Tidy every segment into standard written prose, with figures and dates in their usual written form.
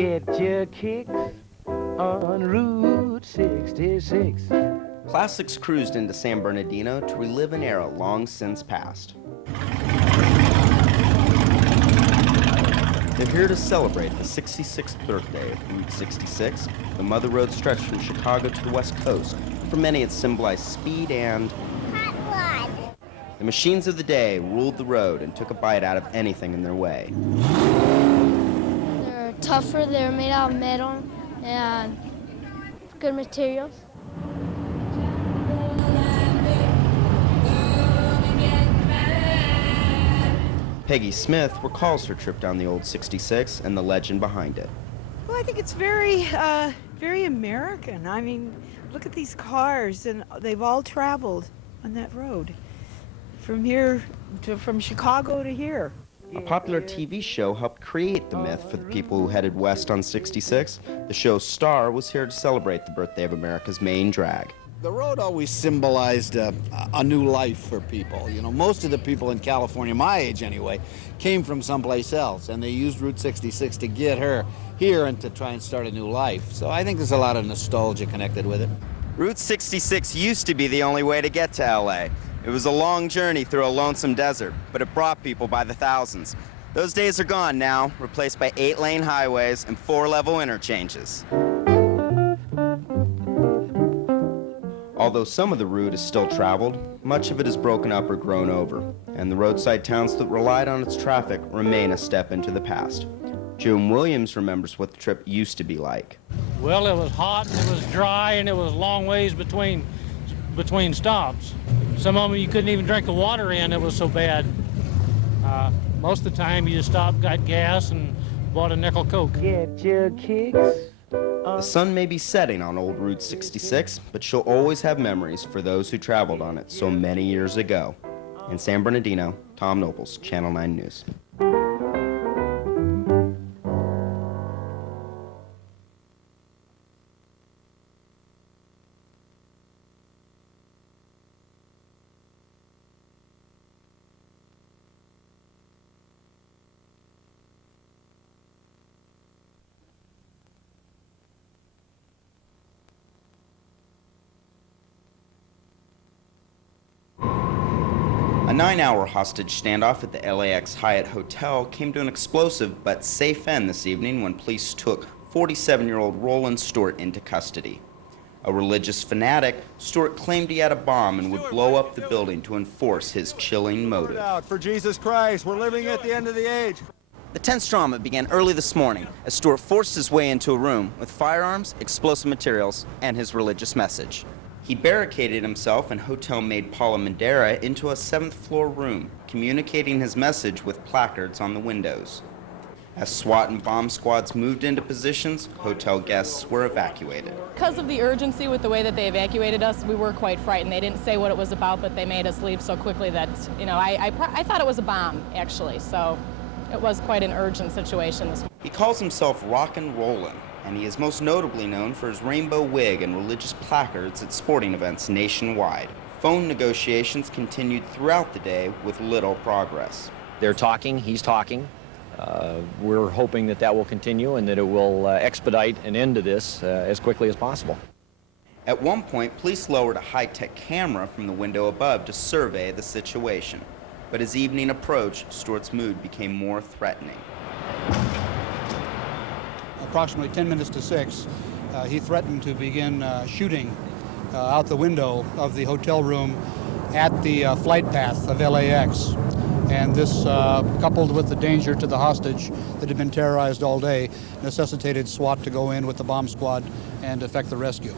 Get your kicks on Route 66. Classics cruised into San Bernardino to relive an era long since past. They're here to celebrate the 66th birthday of Route 66. The Mother Road stretched from Chicago to the West Coast. For many, it symbolized speed and hot blood. The machines of the day ruled the road and took a bite out of anything in their way. They're tougher, they're made out of metal and good materials. Peggy Smith recalls her trip down the old 66 and the legend behind it. Well, I think it's very American. I mean, look at these cars, and they've all traveled on that road. From Chicago to here. A popular TV show helped create the myth for the people who headed west on 66. The show's star was here to celebrate the birthday of America's main drag. The road always symbolized a new life for people. You know, most of the people in California, my age anyway, came from someplace else, and they used Route 66 to get her here and to try and start a new life. So I think there's a lot of nostalgia connected with it. Route 66 used to be the only way to get to LA. It was a long journey through a lonesome desert, but it brought people by the thousands. Those days are gone now, replaced by 8-lane highways and 4-level interchanges. Although some of the route is still traveled, much of it is broken up or grown over, and the roadside towns that relied on its traffic remain a step into the past. June Williams remembers what the trip used to be like. Well, it was hot, and it was dry, and it was long ways between stops. Some of them you couldn't even drink the water in, it was so bad. Most of the time you just stopped, got gas, and bought a nickel Coke. Get your kicks. The sun may be setting on old Route 66, but she'll always have memories for those who traveled on it so many years ago. In San Bernardino, Tom Nobles, Channel 9 News. A 9-hour hostage standoff at the LAX Hyatt Hotel came to an explosive but safe end this evening when police took 47-year-old Roland Stewart into custody. A religious fanatic, Stewart claimed he had a bomb and would blow up the building to enforce his chilling motive. For Jesus Christ, we're living at the end of the age. The tense drama began early this morning as Stewart forced his way into a room with firearms, explosive materials, and his religious message. He barricaded himself and hotel maid Paula Madera into a 7th-floor room, communicating his message with placards on the windows. As SWAT and bomb squads moved into positions, hotel guests were evacuated. Because of the urgency with the way that they evacuated us, we were quite frightened. They didn't say what it was about, but they made us leave so quickly that, you know, I thought it was a bomb, actually, so it was quite an urgent situation this morning. He calls himself Rock and Rollin', and he is most notably known for his rainbow wig and religious placards at sporting events nationwide. Phone negotiations continued throughout the day with little progress. They're talking, he's talking. We're hoping that that will continue and that it will expedite an end to this as quickly as possible. At one point, police lowered a high-tech camera from the window above to survey the situation. But as evening approached, Stewart's mood became more threatening. Approximately 10 minutes to 6, he threatened to begin shooting out the window of the hotel room at the flight path of LAX. And this, coupled with the danger to the hostage that had been terrorized all day, necessitated SWAT to go in with the bomb squad and effect the rescue.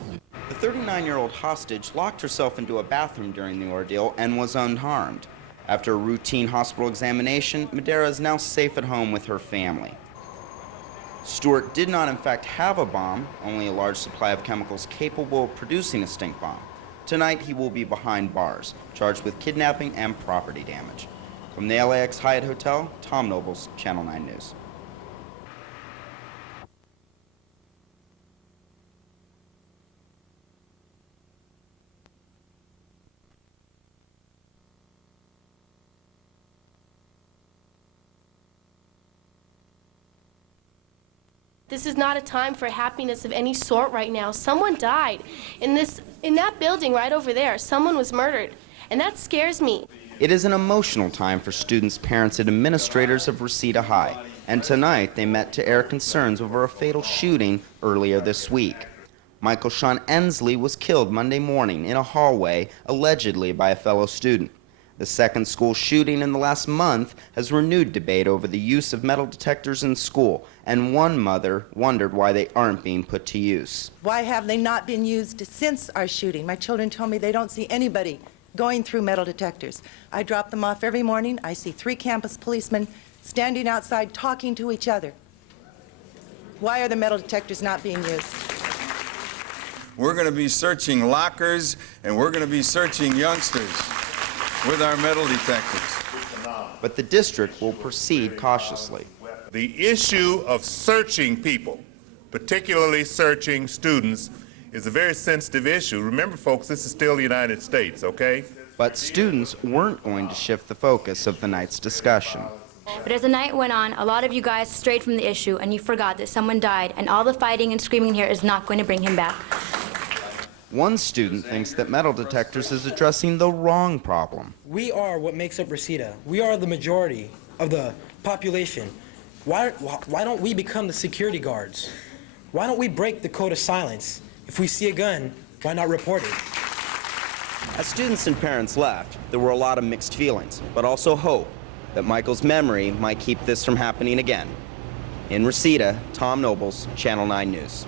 The 39-year-old hostage locked herself into a bathroom during the ordeal and was unharmed. After a routine hospital examination, Madera is now safe at home with her family. Stewart did not in fact have a bomb, only a large supply of chemicals capable of producing a stink bomb. Tonight he will be behind bars, charged with kidnapping and property damage. From the LAX Hyatt Hotel, Tom Nobles, Channel 9 News. This is not a time for happiness of any sort right now. Someone died in that building right over there. Someone was murdered, and that scares me. It is an emotional time for students, parents, and administrators of Reseda High, and tonight they met to air concerns over a fatal shooting earlier this week. Michael Sean Ensley was killed Monday morning in a hallway, allegedly by a fellow student. The second school shooting in the last month has renewed debate over the use of metal detectors in school, and one mother wondered why they aren't being put to use. Why have they not been used since our shooting? My children told me they don't see anybody going through metal detectors. I drop them off every morning. I see 3 campus policemen standing outside talking to each other. Why are the metal detectors not being used? We're going to be searching lockers, and we're going to be searching youngsters with our metal detectors. But the district will proceed cautiously. The issue of searching people, particularly searching students, is a very sensitive issue. Remember, folks, this is still the United States, okay? But students weren't going to shift the focus of the night's discussion. But as the night went on, a lot of you guys strayed from the issue and you forgot that someone died, and all the fighting and screaming here is not going to bring him back. One student thinks that metal detectors is addressing the wrong problem. We are what makes up Reseda. We are the majority of the population. Why don't we become the security guards? Why don't we break the code of silence? If we see a gun, why not report it? As students and parents left, there were a lot of mixed feelings, but also hope that Michael's memory might keep this from happening again. In Reseda, Tom Nobles, Channel 9 News.